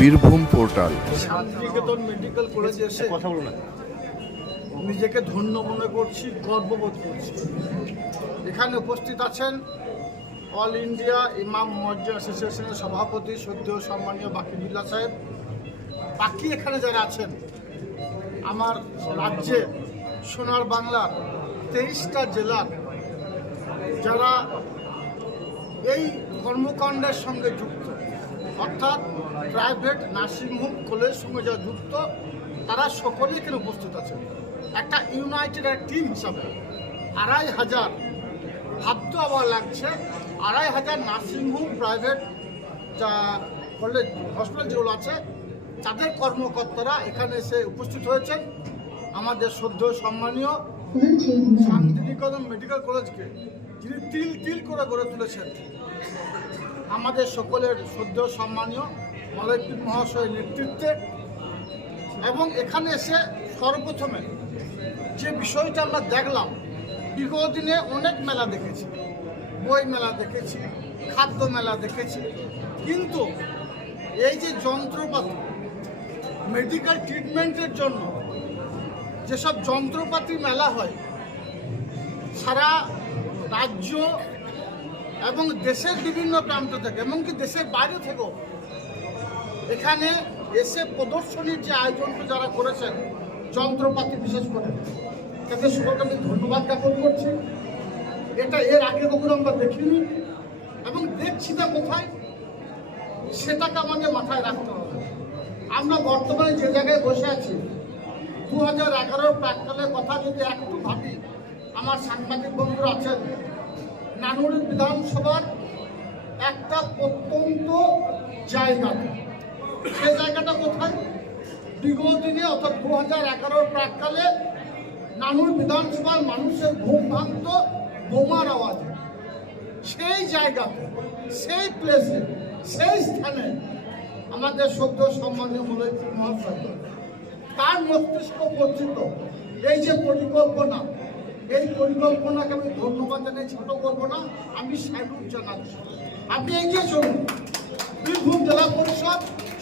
Birbhum portal. Santiniketan medical কলেজে এসে কথা বলো নিজেকে ধন্য মনে করছি গর্ববোধ করছি। এখানে উপস্থিত আছেন অল ইন্ডিয়া ইমাম মজ্জা অ্যাসোসিয়েশনের সভাপতি সদ্য সম্মানীয় বাকিবুল্লাহ সাহেব। বাকি এখানে যারা আছেন আমার রাজ্যে সোনার বাংলার তেইশটা জেলার যারা এই কর্মকাণ্ডের সঙ্গে যুক্ত অর্থাৎ প্রাইভেট নার্সিংহোম কলেজের সঙ্গে যারা যুক্ত, তারা সকলেই এখানে উপস্থিত আছেন। একটা ইউনাইটেড টিম হিসাবে আড়াই হাজার ভাবতে আবার লাগছে। আড়াই হাজার নার্সিংহোম প্রাইভেট যা কলেজ হসপিটাল যেগুলো আছে, তাদের কর্মকর্তারা এখানে এসে উপস্থিত হয়েছেন। আমাদের সদ্য সম্মানীয় শান্তিনিকেতন মেডিকেল কলেজকে যিনি তিল তিল করে গড়ে তুলেছেন। আমাদের সকলের সদ্য সম্মানীয় মলয়পীর মহাশয়ের নেতৃত্বে এবং এখানে এসে সর্বপ্রথমে যে বিষয়টা আমরা দেখলাম বিগত দিনে অনেক মেলা দেখেছি, বই মেলা দেখেছি, খাদ্য মেলা দেখেছি, কিন্তু এই যে যন্ত্রপাতি মেডিকেল ট্রিটমেন্টের জন্য যেসব যন্ত্রপাতি মেলা হয়, সারা রাজ্য এবং দেশের বিভিন্ন প্রান্ত থেকে, এমনকি দেশের বাইরে থেকেও এখানে এসে প্রদর্শনীর যে আয়োজনটা যারা করেছেন, যন্ত্রপাতি বিশেষ করে তাদের সকলকে আমি ধন্যবাদ জ্ঞাপন করছি। এটা এর আগে কখনো আমরা দেখিনি এবং দেখছি না কোথায়? সেটাকে আমাদের মাথায় রাখতে হবে। আমরা বর্তমানে যে জায়গায় বসে আছি, দু হাজার এগারোর প্রাককালের কথা যদি একটু ভাবি, আমার সাংবাদিক বন্ধুরা আছেন নানুর বিধানসভার একটা প্রত্যন্ত জায়গা। সে জায়গাটা কোথায়? বিগত দিনে অর্থাৎ দু হাজার এগারোর প্রাককালে নানুর বিধানসভার মানুষের ঘুম ভাঙত বোমার আওয়াজে সেই জায়গাতে, সেই প্লেসে সেই স্থানে আমাদের সদ্য সম্মানীয় মূল্য মহাশয়, তার মস্তিষ্ক পরিচিত এই যে পরিকল্পনা এই পরিকল্পনাকে আমি ধন্যবাদ জানিয়ে ছোট করব না, আমি স্যালুট জানাচ্ছি। আপনি এগিয়ে চলুন। বীরভূম জেলা পরিষদ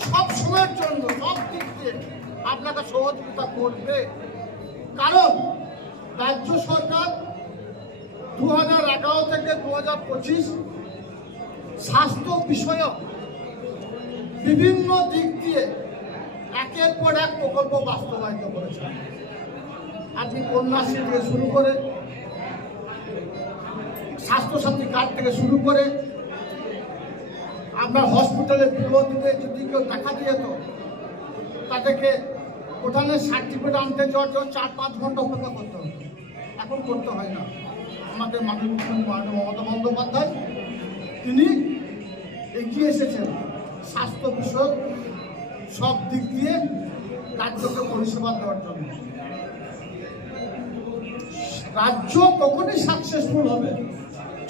সব সময়ের জন্য, সব দিক দিয়ে আপনাকে সহযোগিতা করবে। কারণ রাজ্য সরকার দু হাজার এগারো থেকে দু হাজার পঁচিশ স্বাস্থ্য বিষয়ক বিভিন্ন দিক দিয়ে একের পর এক প্রকল্প বাস্তবায়িত করেছে। আপনি কন্যাশ্রী থেকে শুরু করে স্বাস্থ্যসাথী কার্ড থেকে শুরু করে আপনার হসপিটালে বিপদে যদি কেউ দেখা দিয়ে যেত তাদেরকে ওখানে সার্টিফিকেট আনতে যাওয়ার জন্য চার পাঁচ ঘণ্টা অপেক্ষা করতে এখন করতে হয় না। আমাদের মাননীয় মুখ্যমন্ত্রী মাননীয় মমতা বন্দ্যোপাধ্যায়, তিনি এগিয়ে এসেছেন স্বাস্থ্য বিষয়ক সব দিক দিয়ে রাজ্যকে পরিষেবা দেওয়ার জন্য। রাজ্য তখনই সাকসেসফুল হবে?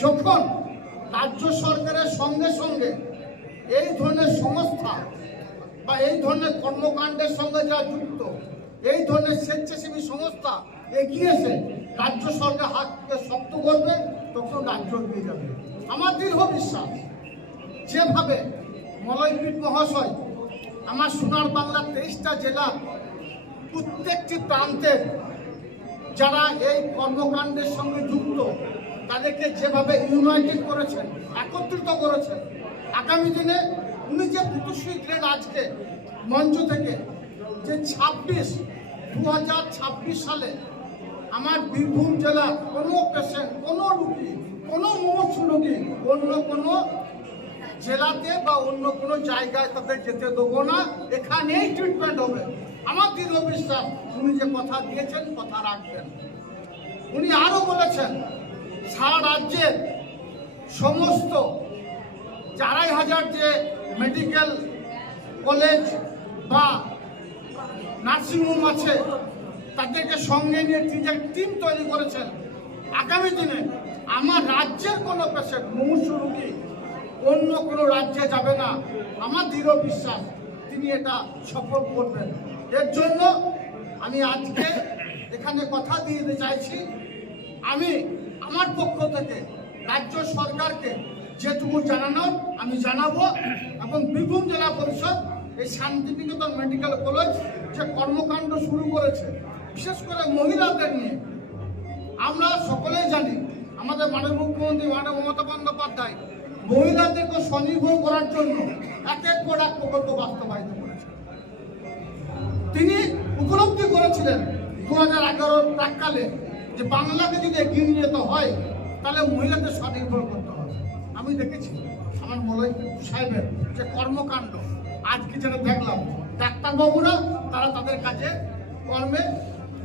যখন রাজ্য সরকারের সঙ্গে সঙ্গে এই ধরনের সংস্থা বা এই ধরনের কর্মকাণ্ডের সঙ্গে যারা যুক্ত, এই ধরনের স্বেচ্ছাসেবী সংস্থা এগিয়ে এসে রাজ্য সরকার হাতকে শক্ত করবে, তখন রাজ্য এগিয়ে যাবে। আমার দৃঢ় বিশ্বাস, যেভাবে মলয়পীঠ মহাশয় আমার সোনার বাংলার তেইশটা জেলার প্রত্যেকটি প্রান্তের যারা এই কর্মকাণ্ডের সঙ্গে যুক্ত, তাদেরকে যেভাবে ইউনাইটেড করেছেন, একত্রিত করেছেন, আগামী দিনে উনি যে প্রতিশ্রুতি দিলেন আজকে মঞ্চ থেকে যে ছাব্বিশ দু সালে আমার বীরভূম জেলার কোনো পেশেন্ট কোনো রুগী, কোনো মুমূর্ষু রুগী অন্য কোনো জেলাতে বা অন্য কোনো জায়গায় তাদের যেতে দেবো না। এখানেই ট্রিটমেন্ট হবে। আমার দৃঢ় বিশ্বাস, উনি যে কথা দিয়েছেন, কথা রাখবেন। উনি আরও বলেছেন, সারা রাজ্যের সমস্ত চারাই হাজার যে মেডিকেল কলেজ বা নার্সিংহোম আছে, তাদেরকে সঙ্গে নিয়ে যে টিম তৈরি করেছেন। আগামী দিনে আমার রাজ্যের কোনো পেশেন্ট, মুমূর্ষু রুগী, অন্য কোনো রাজ্যে যাবে না। আমার দৃঢ় বিশ্বাস, তিনি এটা সফল করবেন। এর জন্য আমি আজকে এখানে কথা দিয়ে দিতে চাইছি। আমি আমার পক্ষ থেকে রাজ্য সরকারকে যেটুকু জানানোর আমি জানাব এবং বীরভূম জেলা পরিষদ এই শান্তিনিকেতন মেডিকেল কলেজ যে কর্মকাণ্ড শুরু করেছে, বিশেষ করে মহিলাদের নিয়ে, আমরা সকলেই জানি আমাদের মাননীয় মুখ্যমন্ত্রী মাননীয় মমতা বন্দ্যোপাধ্যায় মহিলাদেরকে স্বনির্ভর করার জন্য এক এক প্রকল্প বাস্তবায়িত করেছেন তিনি উপলব্ধি করেছিলেন দু হাজার এগারোর প্রাককালে যে বাংলাকে যদি এগিয়ে নিয়ে যেতে হয়, তাহলে মহিলাদের স্বনির্ভর করতে হবে। আমি দেখেছি আমার মলয় সাহেবের যে কর্মকাণ্ড, আজকে যেটা দেখলাম, ডাক্তারবাবুরা তারা তাদের কাজে, কর্মে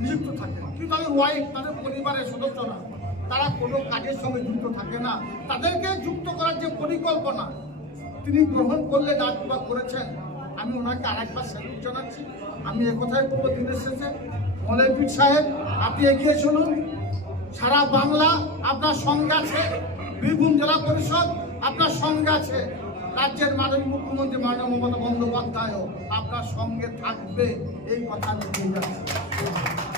নিযুক্ত থাকে। কিন্তু তাদের ওয়াইফ তাদের পরিবারের সদস্যরা, তারা কোনো কাজের সঙ্গে যুক্ত থাকে না। তাদেরকে যুক্ত করার যে পরিকল্পনা তিনি গ্রহণ করলেন আজ করেছেন আমি ওনাকে আরেকবার স্যালুট জানাচ্ছি। আমি একথাই পুরো দিনের শেষে মলয়পীর সাহেব, আপনি এগিয়ে চলুন। সারা বাংলা আপনার সঙ্গে আছে, বীরভূম জেলা পরিষদ আপনার সঙ্গে আছে। রাজ্যের মাননীয় মুখ্যমন্ত্রী মাননীয় মমতা বন্দ্যোপাধ্যায়ও আপনার সঙ্গে থাকবে, এই কথা আমি বলছি।